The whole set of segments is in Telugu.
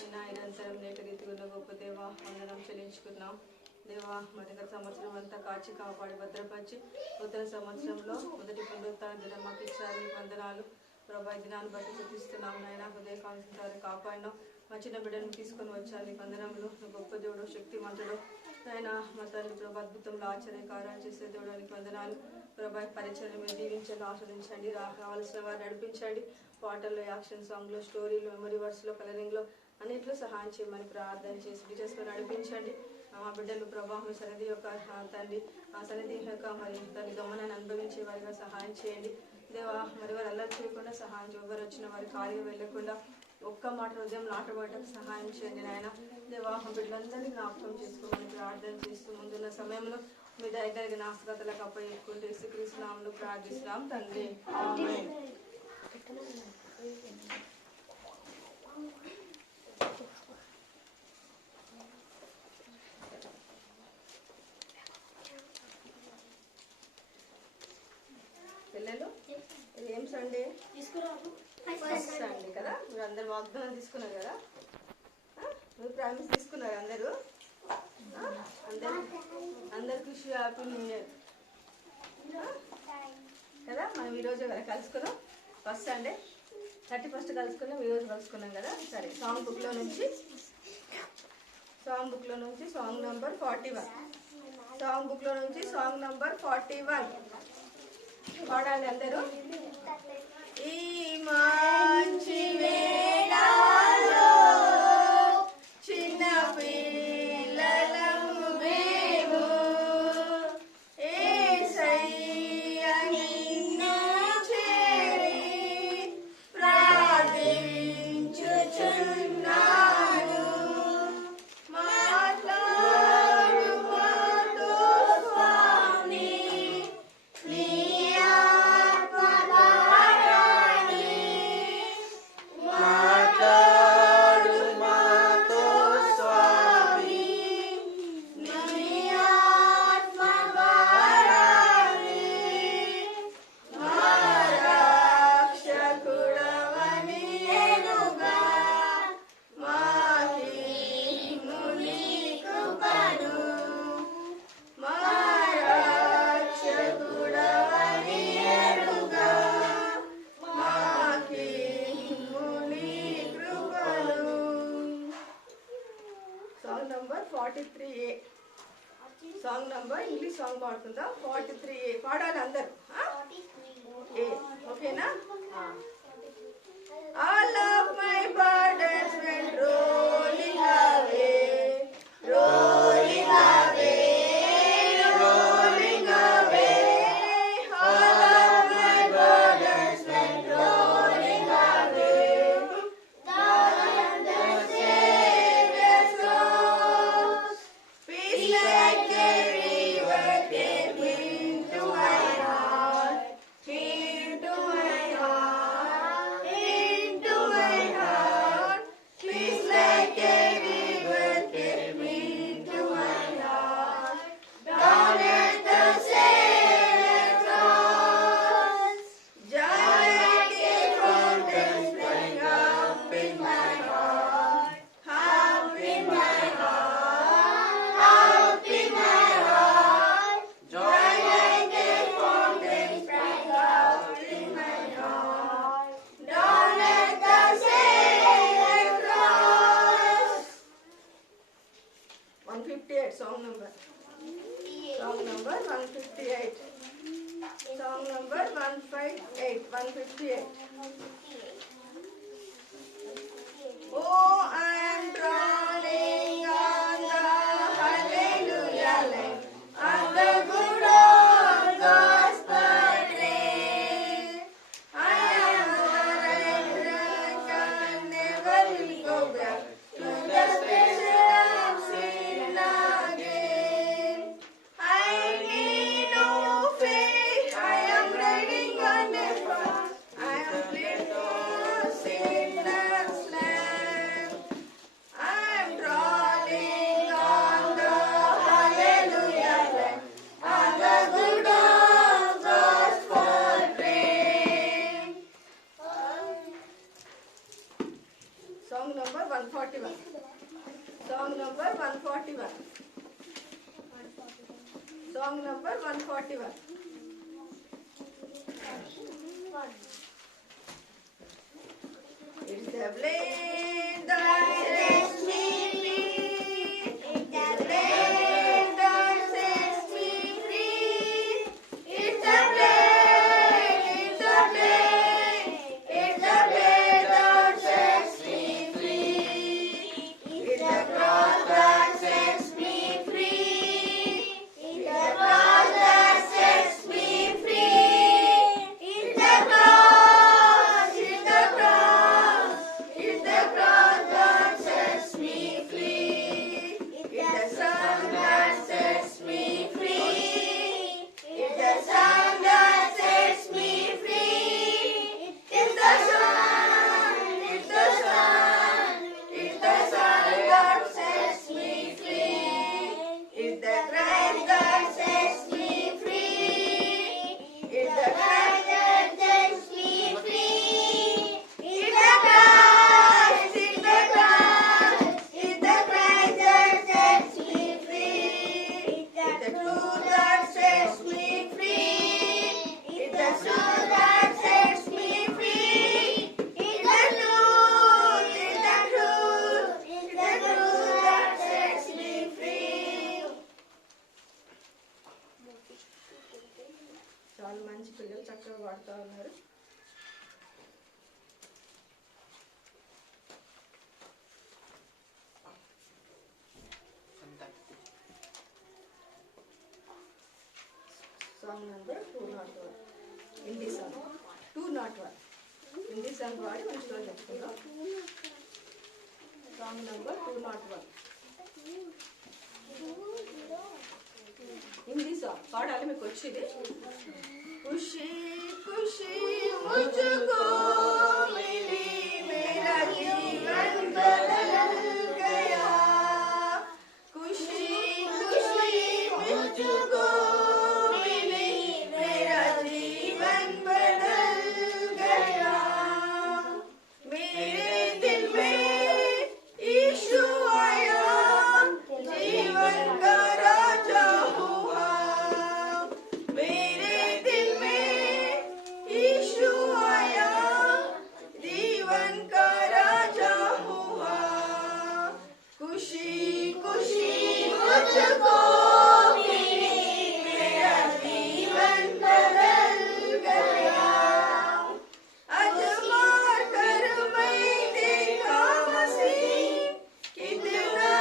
నిరంతరం నేటి రీతిగా ఉన్న గొప్ప దేవ వందనం చెల్లించుకున్నాం. దేవా మరి గత సంవత్సరం అంతా కాచి కాపాడి భద్రపరిచి నూతన సంవత్సరంలో మొదటి పునరుత్థాన దినం మాకు ఇచ్చారు. ఈ వందనాలు ప్రభా. దినాన్ని బట్టి చూపిస్తున్నాం నాయన. హృదయ కాంక్షాన్ని కాపాడినాం. మా చిన్న బిడ్డను తీసుకొని వచ్చాను. ఈ వందనంలో గొప్ప దేవుడు, శక్తిమంతుడు నాయన. మా తల్లి ప్రభా అద్భుతంలో ఆశ్చర్యకారాలు చేసే దేవుడానికి వందనాలు ప్రభా. పరిచయం మీరు దీవించండి, ఆస్వాదించండి, రావాల్సిన వారు నడిపించండి. పాటల్లో, యాక్షన్ సాంగ్లో, స్టోరీలో, మెమరీ వర్డ్స్లో, కలరింగ్లో అన్నింటిలో సహాయం చేయమని ప్రార్థన చేసి టీచర్స్లో నడిపించండి. మా బిడ్డలు ప్రభా మీ సన్నిధి యొక్క తండ్రి ఆ సన్నిధి యొక్క మరి తల్లి గమనాన్ని అనుభవించే వారిగా సహాయం చేయండి దేవా. మరి వారు అల్లరి చేయకుండా సహాయం చేయండి. ఎవరు వచ్చిన వారి ఖాళీగా వెళ్ళకుండా ఒక్క మాట హృదయం నాటబడటకు సహాయం చేయండి నాయన. దేవా మా బిడ్డలందరినీ జ్ఞాపకం చేసుకోమని ప్రార్థన చేస్తూ ముందున్న సమయంలో మీ దగ్గరికి నాస్తికతలకు అప్పచెప్పుకుంటూ యేసుక్రీస్తునామములో ప్రార్థిస్తున్నాం తండ్రి. ఆమేన్. పిల్లలు ఏం సండే? ఫస్ట్ సండే కదా. మీరు అందరు వాగ్దానం తీసుకున్నారు కదా. మీరు ప్రామిస్ తీసుకున్నారు అందరూ. అందరికి విష్ హ్యాపీ న్యూ ఇయర్ కదా. మనం ఈరోజు కదా కలుసుకున్నాం. First Sunday 31st కలుసుకున్నాం. ఈరోజు కలుసుకున్నాం కదా. సరే, సాంగ్ బుక్లో నుంచి సాంగ్ నంబర్ 41. సాంగ్ బుక్లో నుంచి సాంగ్ నంబర్ 41 పాడాలి అందరూ. ఈ మంచి వేళలో చిన్న పిల్లలము మేము యేసయ్య నిన్ను చేరి ప్రార్థించుచున్నాను. మాట్లాడు మాతో స్వామి, నీ సాంగ్ నంబర్ ఇంగ్లీష్ సాంగ్ పాడుకుందాం. 43A పాడాలి అందరు. ఓకేనా? All of my burdens went rolling away, rolling away, rolling away. All of my burdens went rolling away. Down the Savior's cross, peace like a river came into my heart, into my heart, into my heart. Peace like a river came into my heart. Down at the Savior's cross, joy like a fountain sprang up in my heart, up in my heart, up in my heart. Joy like a fountain sprang up in my heart. Down at the Savior's cross. 158 song number. Song number 158. Song number 158. 158. Oh, I am drawing on the hallelujah line, on the good old gospel train. I am can never will go back to the station of sin again. I need no faith. I am riding on the cross. I am led to sinner's land. I am drawing on the hallelujah line, on the good old gospel train. Song number 141. Song number 141. Song number 141. It's the blade that sets me free. It's the blade that sets me free. It's the blade. It's the blade. It's the blade that sets me free. It's the cross that sets me free. It's the cross that sets me free. It's the cross. It's the cross. It's the cross that sets me free. It's the sun that sets me free. It's the sun that sets me free. It's the sun. It's the sun. It's the sun that sets me free. It's the Christ that sets me free. It's the Christ that sets me free. It's the Christ. It's the Christ. It's the Christ that sets me free. It's the truth that sets me free. It's the truth that sets me free. It's the truth. It's the truth. It's the truth that sets me free. చాలా మంచి పిల్లలు చక్కగా పాడుతూ ఉన్నారు. Song number 201. Hindi song 201. Hindi song పాడి మంచిగా చెప్పుకుందాం. Song number 201. హిందీ సాంగ్ పాడాలి మీకు వచ్చింది. खुशी खुशी मुझको मिली मेरा जीवन बदल गया. खुशी खुशी मुझको मिली मेरा जीवन बदल गया. मेरे दिल में यीशु आया, जीवन का राजा हुआ. मेरे दिल में यीशु आया, जीवन का राजा हुआ. खुशी खुशी मुझको मिली मेरा जीवन बदल गया. अजमा कर मैं देखा मसीह, कितना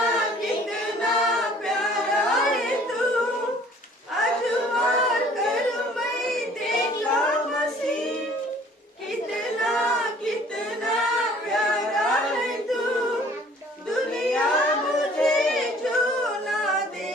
कितना प्यारा है तू. अजमा कर मैं देखा मसीह, कितना कितना प्यारा है तू. दुनिया मुझे जो ना दे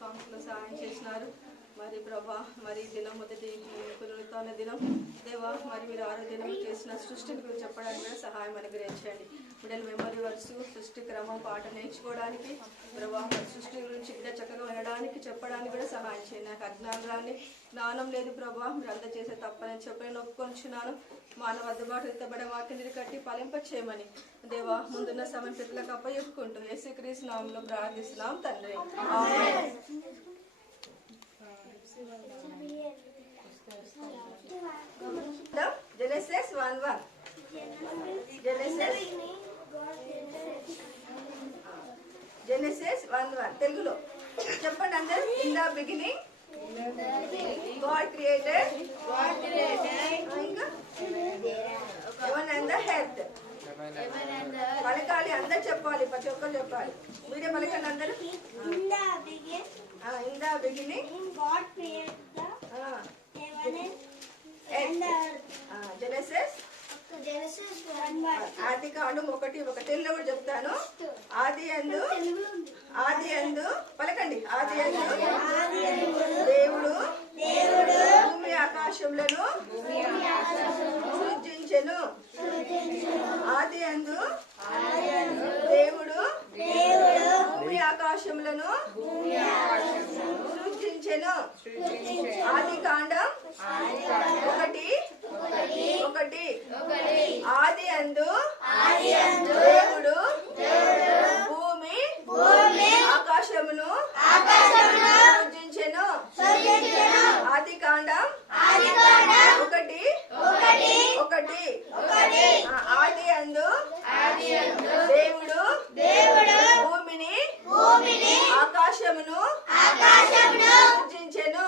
సాంగ్స్ లో సహాయం చేసినారు. మరి ప్రభా మరి దినం మొదటి పునరుత్థాన దినం దేవా మరి మీరు 6వ దినం చేసిన సృష్టిని గురించి చెప్పడానికి కూడా సహాయం అనుగ్రహించండి. బిడ్డలు మెమరీ వర్క్స్ సృష్టి క్రమం పాట నేర్చుకోవడానికి ప్రభా సృష్టి గురించి బిడ్డ చక్కగా వినడానికి చెప్పడానికి కూడా సహాయం చేయండి. నాకు అజ్ఞానాన్ని జ్ఞానం లేదు ప్రభా, మీరు అంత చేసే తప్పని చెప్పని ఒప్పుకొంచున్నాను. మానవ అద్దుబాటు ఎత్తబడే వాక్యం కట్టి ఫలింప చేయమని దేవా ముందున్న సమయం పిల్లలకు అప్పచెప్పుకుంటూ యేసుక్రీస్తు నామములో ప్రార్థిస్తున్నాం తండ్రి. ఆమేన్. Genesis 1:1. Genesis 1:1 తెలుగులో చెప్పండి అందరూ. In the beginning God created heaven and the earth. పలకాలి, అందరు చెప్పాలి, ప్రతి ఒక్కరు చెప్పాలి. మీరే పలకండి అందరూ. In the beginning God created the heaven and the earth. Genesis 1:1 ఆది కాండం 1:1 తెలుగులో కూడా చెప్తాను. ఆది యందు పలకండి. ఆది యందు దేవుడు భూమి ఆకాశములను సృజించెను. ఆది యందు దేవుడు భూమి ఆకాశములను సృజించెను. ఆది కాండం 1:1 ఆది యందు దేవుడు భూమి ఆకాశమును సృజించెను. ఆది కాండం 1:1 ఆది యందు దేవుడు భూమిని ఆకాశమును సృజించెను.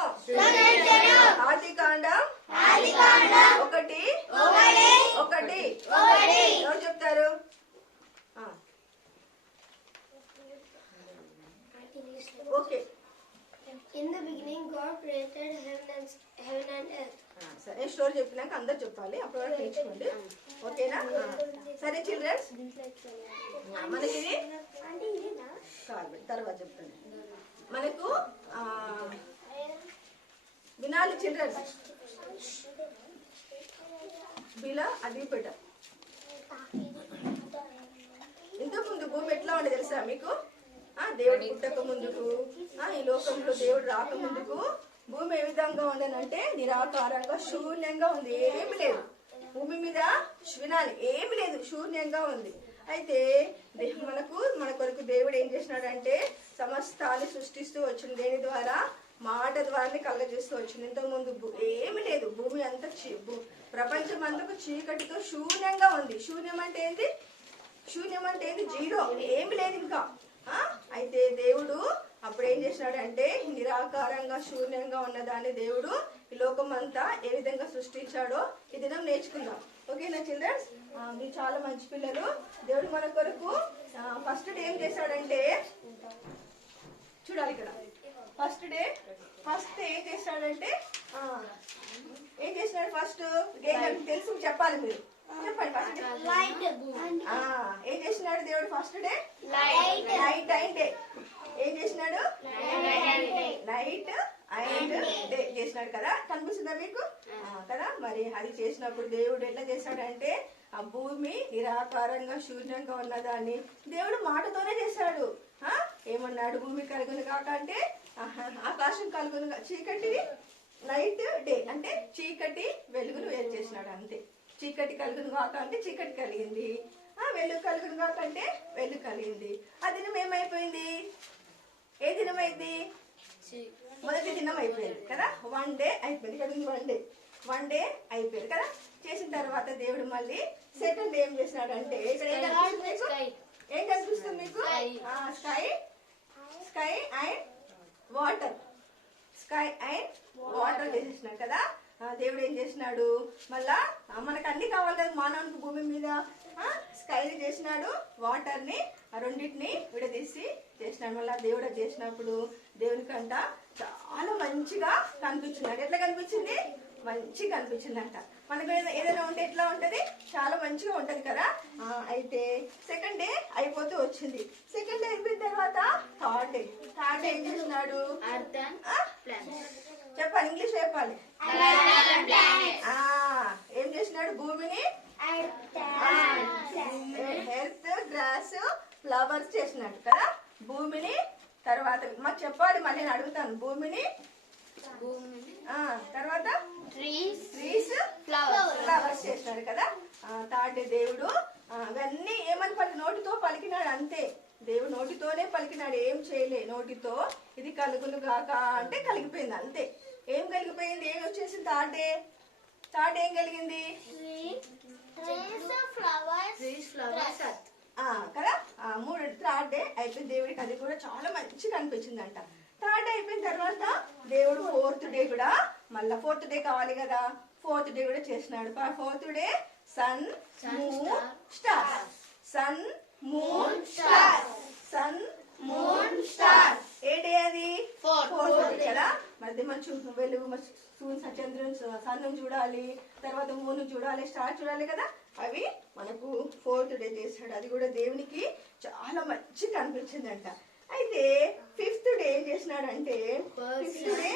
ఆది కాండం 1:1 ఎవరు చెప్తారు? Okay. In the beginning, God created heaven and earth. సరే, స్టోరీ చెప్పినాక అందరు చెప్పాలి, అప్పుడు వరకు నేర్చుకోండి. ఓకేనా? సరే చిల్డ్రన్స్, మనకి తర్వాత చెప్తాను. మనకు వినాలి చిల్డ్రన్స్. బిలా అదిపేట ఇంతకుముందు భూమి ఎట్లా ఉండే తెలుసా మీకు? దేవుడు పుట్టక ముందుకు, ఈ లోకంలో దేవుడు రాక ముందుకు భూమి ఏ విధంగా ఉండేనంటే నిరాకారంగా శూన్యంగా ఉంది. ఏమి లేదు భూమి మీద, వినాలి, ఏమి లేదు, శూన్యంగా ఉంది. అయితే మన కొరకు దేవుడు ఏం చేసినాడంటే సమస్తాన్ని సృష్టిస్తూ వచ్చింది. దేని ద్వారా? మాట ద్వారా కలగజేస్తూ వచ్చింది. ఇంతకుముందు ఏమి లేదు, భూమి అంతా ప్రపంచం అంతకు చీకటితో శూన్యంగా ఉంది. శూన్యం అంటే ఏంటి? జీరో, ఏమి లేదు ఇంకా. అయితే దేవుడు అప్పుడు ఏం చేసినాడంటే నిరాకారంగా శూన్యంగా ఉన్నదాన్ని దేవుడు ఈ లోకం అంతా ఏ విధంగా సృష్టించాడో ఈ దినం నేర్చుకుందాం. ఓకేనా చిల్డ్రన్స్? మీరు చాలా మంచి పిల్లలు. దేవుడు మన కొరకు ఫస్ట్ డే ఏం చేశాడంటే చూడాలి ఇక్కడ. ఫస్ట్ ఏం చేశాడంటే ఫస్ట్ తెలుసు, చెప్పాలి మీరు, చెప్పండి. ఫస్ట్ ఏం చేసినాడు దేవుడు? First day night and day. ఏం చేసినాడు? నైట్ అండ్ డే చేసినాడు కదా. కనిపిస్తుందా మీకు? కదా. మరి అది చేసినప్పుడు దేవుడు ఎట్లా చేశాడంటే ఆ భూమి నిరాకారంగా శూన్యంగా ఉన్నదాన్ని దేవుడు మాటతోనే చేశాడు. ఏమన్నాడు? భూమి కలుగును కాక అంటే ఆకాశం కలుగును, చీకటి నైట్ డే అంటే చీకటి వెలుగును వేరు చేసినాడు అంతే. చీకటి కలుగును కాక అంటే చీకటి కలిగింది, వెలుగు కలుగును కాక అంటే వెలుగు కలిగింది. ఆ దినం ఏమైపోయింది? ఏ దినం అయింది? మొదటి దినం అయిపోయింది కదా. 1 డే అయిపోయింది. ఇక్కడ 1 డే అయిపోయింది కదా. చేసిన తర్వాత దేవుడు మళ్ళీ సెకండ్ డే ఏం చేసినాడు అంటే ఇక్కడ ఏం కనిపిస్తుంది మీకు? Sky and water. Sky and water చేసేసినాడు కదా. దేవుడు ఏం చేసినాడు? మళ్ళా మనకు అన్ని కావాలి కదా మానవునికి భూమి మీద. స్కైని చేసినాడు, వాటర్ ని, రెండింటిని విడదీసి చేసినాడు. మళ్ళా దేవుడు చేసినప్పుడు దేవునికంట చాలా మంచిగా కనిపించినాడు. ఎట్లా కనిపించింది? మంచిగా అనిపించిందంట. మనకు ఏదైనా ఉంటే ఎట్లా ఉంటది, చాలా మంచిగా ఉంటది కదా. అయితే సెకండ్ డే అయిపోతూ వచ్చింది. సెకండ్ డే అయిపోయిన తర్వాత థర్డ్ డే ఏం చేసినాడు? చెప్పాలి, ఇంగ్లీష్ చెప్పాలి. ఏం చేసినాడు? భూమిని హెల్త్, గ్రాస్, ఫ్లవర్స్ చేసినాడు కదా. భూమిని తర్వాత మాకు చెప్పాలి, మళ్ళీ నేను అడుగుతాను. భూమిని తర్వాత ట్రీస్, ఫ్లవర్స్ చేసినాడు కదా. థర్డ్ డే దేవుడు అవన్నీ ఏమని నోటితో పలికినాడు అంతే. దేవుడు నోటితోనే పలికినాడు, ఏం చేయలే. నోటితో ఇది కలుగును గాక అంటే కలిగిపోయింది అంతే. ఏం కలిగిపోయింది? ఏం వచ్చేసింది? థర్డ్ డే ఏం కలిగింది కదా. థర్డ్ డే అయిపోయింది. దేవుడికి అది కూడా చాలా మంచిగా అనిపించింది అంట. థర్డ్ డే అయిపోయిన తర్వాత దేవుడు ఫోర్త్ డే కూడా మళ్ళా ఫోర్త్ డే కావాలి కదా, ఫోర్త్ డే కూడా చేసినాడు. Fourth day sun, moon, star. Sun, moon, star. Sun, moon, star. ఏ డే అది? ఫోర్త్ డే కదా. మరి మంచి వెలుగు, చంద్రుని, సన్ను చూడాలి, తర్వాత మూన్ చూడాలి, స్టార్ చూడాలి కదా. అవి మనకు ఫోర్త్ డే చేశాడు. అది కూడా దేవునికి చాలా మంచిగా అనిపించిందంట. అయితే ఫిఫ్త్ డే ఏం చేసినాడంటే, ఫిఫ్త్ డే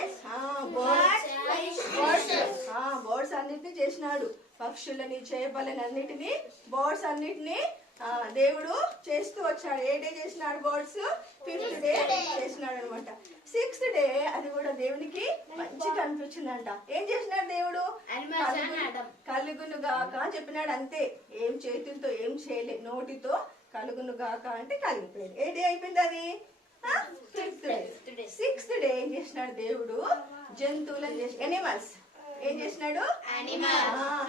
బర్డ్స్ అన్నిటిని చేసినాడు. పక్షులని, చేపలని అన్నిటిని, బర్డ్స్ అన్నిటిని దేవుడు చేస్తూ వచ్చాడు. ఏ డే చేసినాడు? బర్డ్స్ ఫిఫ్త్ డే చేసినాడు అనమాట. సిక్స్త్ డే అది కూడా దేవునికి మంచిగా అనిపించిందంట. ఏం చేసినాడు దేవుడు? కలుగును గాక అని చెప్పినాడు అంతే. ఏం చేతులతో ఏం చేయలే, నోటితో కలుగును గాక అంటే కలిగిపోయింది. ఏ డే అయిపోయింది అది? Fifth day. సిక్స్త్ డే ఏం చేసినాడు దేవుడు? జంతువులను చేసి, ఎనిమల్స్ ఏం చేసినాడు?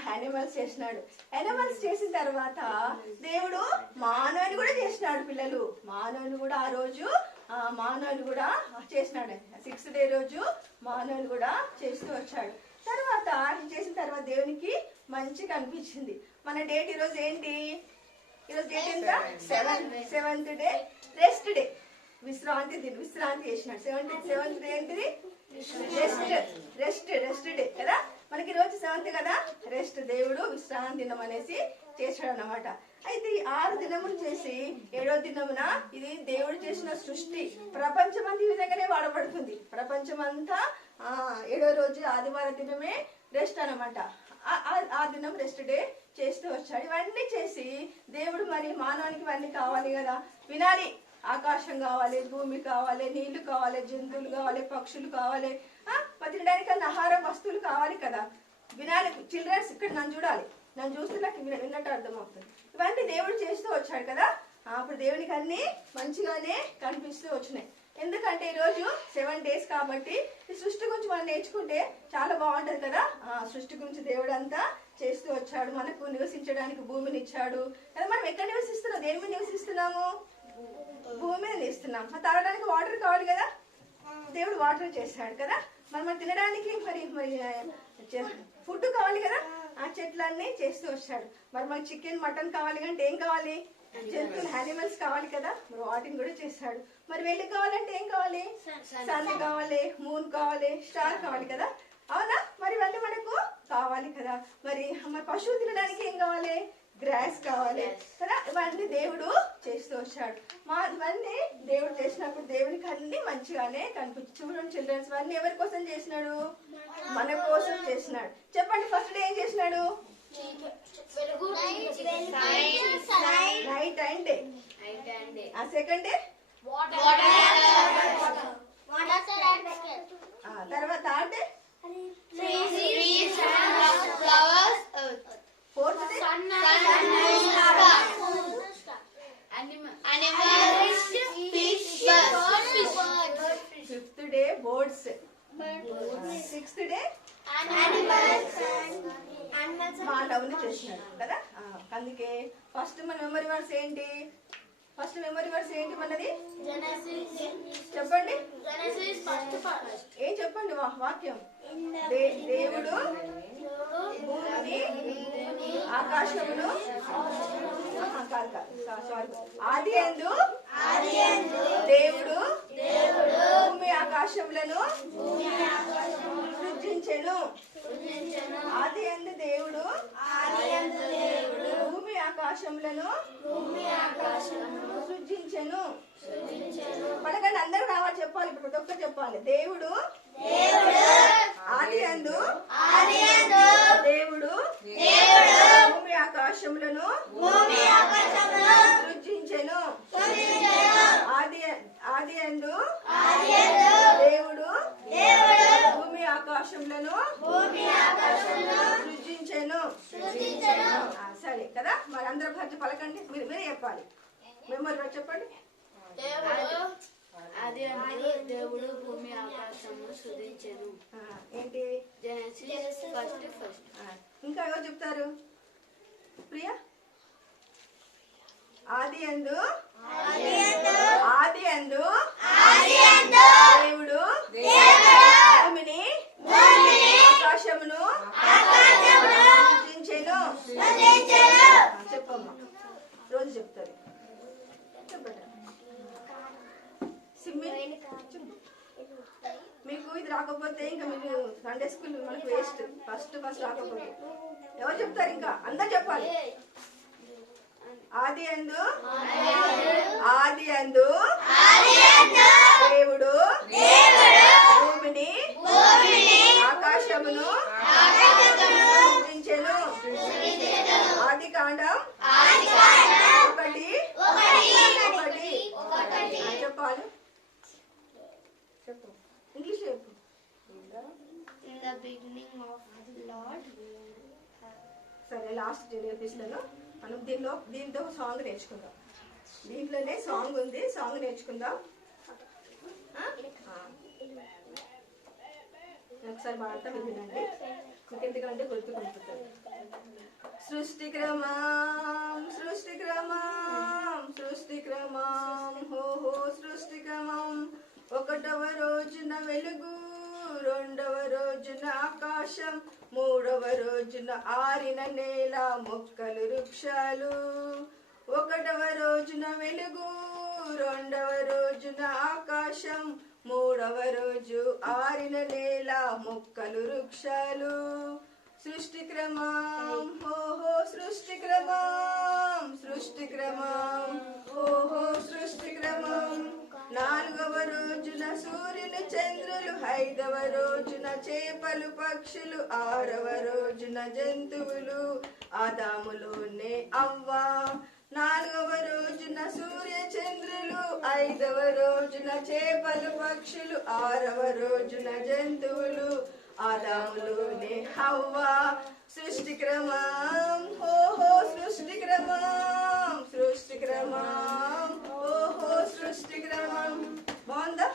యానిమల్స్ చేసినాడు. యానిమల్స్ చేసిన తర్వాత దేవుడు మానవుని కూడా చేసినాడు. పిల్లలు మానవుని కూడా ఆ రోజు మానవుని కూడా చేసినాడు. సిక్స్త్ డే రోజు మానవుని కూడా చేస్తూ వచ్చాడు. తర్వాత చేసిన తర్వాత దేవునికి మంచిగా అనిపించింది. మన డేట్ ఈరోజు ఏంటి? ఈరోజు డేట్ ఎంత? సెవెంత్ డే, రెస్ట్ డే, విశ్రాంతి చేసినాడు. సెవెంత్ డే ఏంటిది? రెస్ట్ డే కదా. మనకి రోజు సెవెంత్ కదా, రెస్ట్. దేవుడు విశ్రాంతి దినం అనేసి చేశాడు అన్నమాట. అయితే ఈ 6 దినములు చేసి 7వ దినమున ఇది దేవుడు చేసిన సృష్టి. ప్రపంచమంతా ఈ విధంగానే వాడబడుతుంది. ప్రపంచమంతా 7వ రోజు ఆదివారం దినమే రెస్ట్ అన్నమాట. ఆ దినం రెస్ట్ డే చేస్తూ వచ్చాడు. ఇవన్నీ చేసి దేవుడు మరి మానవానికి ఇవన్నీ కావాలి కదా, వినాలి. ఆకాశం కావాలి, భూమి కావాలి, నీళ్లు కావాలి, జంతువులు కావాలి, పక్షులు కావాలి, తినడానికి ఆహారం, వస్తువులు కావాలి కదా. వినాలి. చిల్డ్రన్స్ ఇక్కడ నన్ను చూడాలి, నన్ను చూస్తే నాకు విన్నట్టు అర్థమవుతుంది. ఇవన్నీ దేవుడు చేస్తూ వచ్చాడు కదా. అప్పుడు దేవునికి అన్ని మంచిగానే కనిపిస్తూ వచ్చినాయి. ఎందుకంటే ఈరోజు 7 days కాబట్టి ఈ సృష్టి గురించి మనం నేర్చుకుంటే చాలా బాగుంటది కదా. సృష్టి గురించి దేవుడు అంతా చేస్తూ వచ్చాడు. మనకు నివసించడానికి భూమిని ఇచ్చాడు కదా. మనం ఎక్కడ నివసిస్తున్నాం? దేని మీద నివసిస్తున్నాము? భూమి మీద నివసిస్తున్నాం. తాగడానికి వాటర్ కావాలి కదా, దేవుడు వాటర్ చేశాడు కదా. మనం తినడానికి మరి ఫుడ్ కావాలి కదా, ఆ చెట్లన్నీ చేస్తూ వచ్చాడు. మరి మనకి చికెన్, మటన్ కావాలి అంటే ఏం కావాలి? జంతువులు, యానిమల్స్ కావాలి కదా, మరి వాటిని కూడా చేశాడు. మరి వెలుగు కావాలంటే ఏం కావాలి? సన్ కావాలి, మూన్ కావాలి, స్టార్ కావాలి కదా. అవునా? మరి ఇవన్నీ మనకు కావాలి కదా. మరి పశువులు తినడానికి ఏం కావాలి? గ్రాస్ కావాలి కదా. ఇవన్నీ దేవుడు చేస్తూ వచ్చాడు. ఇవన్నీ దేవుడు చేసినప్పుడు దేవునికి అన్ని మంచిగానే కనిపించి. చూడండి చిల్డ్రన్స్, ఇవన్నీ ఎవరి కోసం చేసినాడు? మన కోసం చేసినాడు. చెప్పండి, ఫస్ట్ డే ఏం చేసినాడు? Night and day. Second day తర్వాత third day, fourth day fifth day birds, sixth day మానవుని చేసినాడు కదా. అందుకే ఫస్ట్ మన మెమరీ వర్డ్స్ ఏంటి? మనది చెప్పండి. ఏం చెప్పండి వాక్యం? దేవుడు భూమిని, ఆకాశమును, ఆదియందు దేవుడు భూమి ఆకాశములను సృజించెను. ఆది యందు దేవుడు భూమి ఆకాశములను సృజించెను. పలకండి, అందరూ రావాలి, చెప్పాలి. ఇప్పుడు ప్రతి ఒక్కరు చెప్పాలి. దేవుడు ఆది యందు దేవుడు భూమి ఆకాశములను సృజించెను. ఆది యందు దేవుడు భూమి ఆకాశములను సృజించెను. సరే కదా, మరి అందరూ భర్త పలకండి. మీరే చెప్పాలి. మెమరీ చెప్పండి. దేవుడు భూమి ఆకాశము సృజించెను. ఏంటి? Genesis first. ఇంకా ఎవరు చెప్తారు? ప్రియా? ఆది యందు దేవుడు భూమిని ఆకాశమును సృజించెను. చెప్పమ్మా, రోజు చెప్తారు. చెప్పండి. మీకు ఇది రాకపోతే ఇంకా మీరు సండే స్కూల్ మనకు వేస్ట్. ఫస్ట్ రాకపోతే ఎవరు చెప్తారు? ఇంకా అందరు చెప్పాలి. ఆది యందు దేవుడు భూమిని ఆకాశమును సృజించెను. ఆది కాండం 1:1. చెప్పాలి. చెప్పు, ఇంగ్లీష్ చెప్పు. In the beginning of the Lord. సరే, లాస్ట్ నేర్పిస్తాను. మనం దీంతో సాంగ్ నేర్చుకుందాం. దీంట్లోనే సాంగ్ ఉంది, సాంగ్ నేర్చుకుందాం. ఒకసారి పాడతా, వినండి. ఎందుకంటే గుర్తుకుంటుంది. సృష్టి క్రమం హో సృష్టి క్రమం. ఒకటవ రోజున వెలుగు, రెండవ రోజున ఆకాశం, మూడవ రోజున ఆరిన నేల, మొక్కలు, వృక్షాలు. ఒకటవ రోజున వెలుగు, రెండవ రోజున ఆకాశం, మూడవ రోజు ఆరిన నేల, మొక్కలు, వృక్షాలు. సృష్టి క్రమం ఓహో సృష్టి క్రమం ఓహో సృష్టి క్రమం. నాలుగవ రోజున సూర్యుని చంద్రులు, ఐదవ రోజున చేపలు పక్షులు, ఆరవ రోజున జంతువులు, ఆదాములోనే అవ్వ. నాలుగవ రోజున సూర్య చంద్రులు, ఐదవ రోజున చేపలు పక్షులు, ఆరవ రోజున జంతువులు, ఆదాములోనే హవ్వ. సృష్టి క్రమం ఓహో సృష్టి క్రమం ఓహో సృష్టి క్రమం. బాగుందా?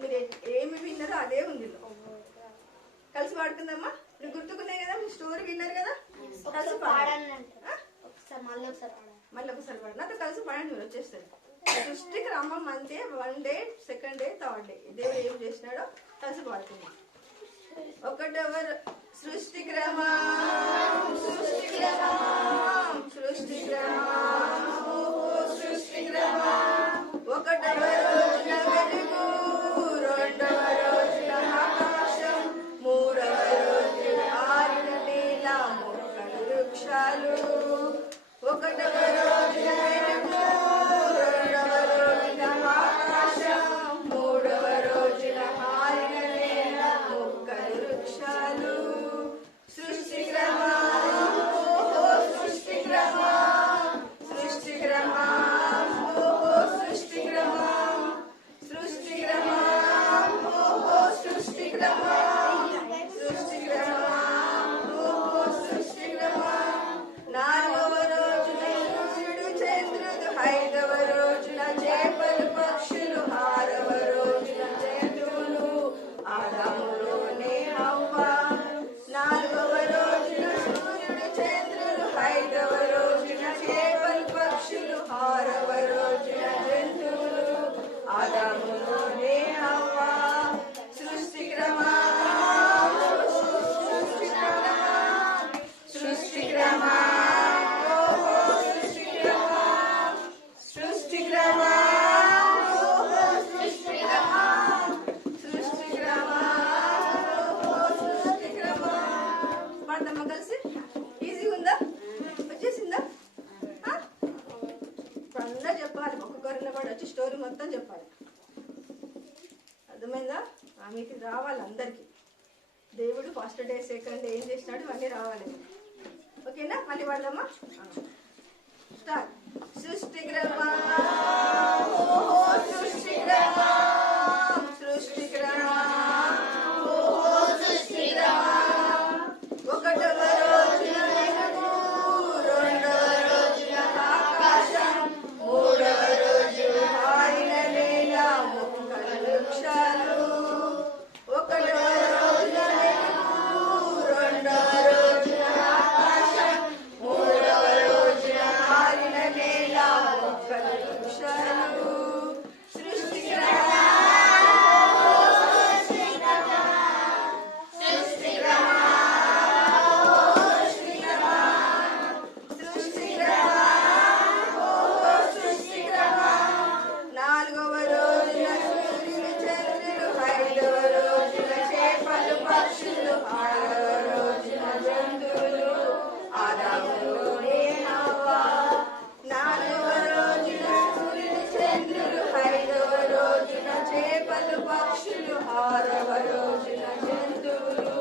మీరు ఏమి విన్నారో అదే ఉంది. కలిసి పాడుకుందామా? మీరు గుర్తుకున్నాయి కదా, మీ స్టోరీ విన్నారు కదా, కలిసి పాడండి. మళ్ళీ ఒకసారి పాడు, నాతో కలిసి పాడండి, మీరు వచ్చేస్తారు. సృష్టి క్రమం అంతే. 1 day, 2nd day, 3rd day దేవుడు ఏం చేసినాడో కలిసి పాడుతున్నాం. ఒకటవ సృష్టి క్రమం ఒకటవ రోజున వెలుగు, రెండవ రోజున ఆకాశం, మూడవ రోజు ఆరిన నేల, మొక్కలు, వృక్షాలు. ఒకటవ రోజున వెలుగు, రెండవ రోజున ఆకాశం, మూడవ రోజున ఆరిన నేల, మొక్కలు, వృక్షాలు. సృష్టి క్రమం ఓహో సృష్టి క్రమం ఓహో సృష్టి క్రమం. అర్థమైందా? మీకు రావాలి అందరికీ. దేవుడు ఫస్ట్ డే సెకండ్ డే ఏం చేసినాడు ఇవన్నీ రావాలి. ఓకేనా? మళ్ళీ వాడదామా? స్టార్ట్. సృష్టిగ్రమా ఓహో సృష్టిగ్రమా సృష్టిగ్రమా ఓహో సృష్టిగ్రమా ఒకటవ రోజున వెలుగు, రెండవ రోజున ఆకాశం, మూడవ రోజు హాయిన నేల, మొక్కలు వృక్షాలు. ఒకటవ రోజున వెలుగు, రెండవ రోజున ఆకాశం, మూడవ రోజున హాయిన నేల, మొక్కలు వృక్షాలు. సృష్టిగ్రమా నాలుగవ రోజున సూర్యుడు చంద్రుడు, ఐదవ రోజున చేపలు పక్షులు, ఆరవ రోజున జంతువులు ఆదాములోనే హవ్వ. నాలుగవ రోజున సూర్యుడు చంద్రుడు, ఐదవ రోజున చేపలు పక్షులు, ఆరవ రోజున జంతువులు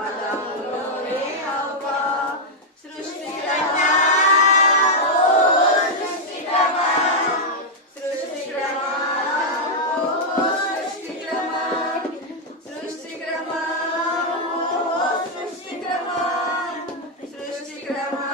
ఆదాములోనే హవ్వ. సృష్టిగ్రమా సృష్టిగ్రమా ఓహో సృష్టిగ్రమా సృష్టిగ్రమా ఓహో సృష్టిగ్రమా సృష్టిగ్రమా